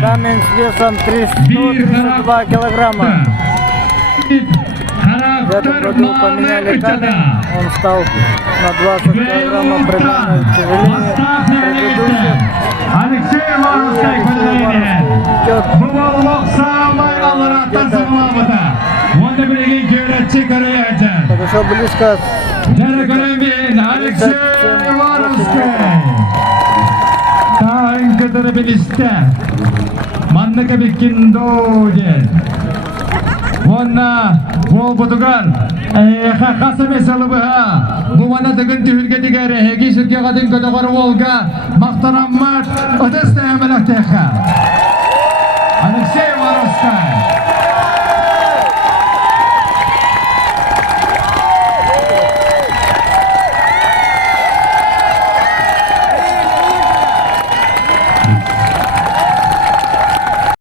Камень с весом 132 килограмма. В этом году поменяли камень, он стал на 20 килограммов примерно тяжелее предыдущих. Алексей Уваровский идет подошел близко. Алексей Уваровский Таин кадробилисте Манныка бекиндоген Вонна Вол Бутугар Хақасы месалыбыға Бұвана түгін түйілге дегері Хеги шірге қадын көдіғар Волга Мақтараммат Ыдысты әміліктеға Алексей Уваровский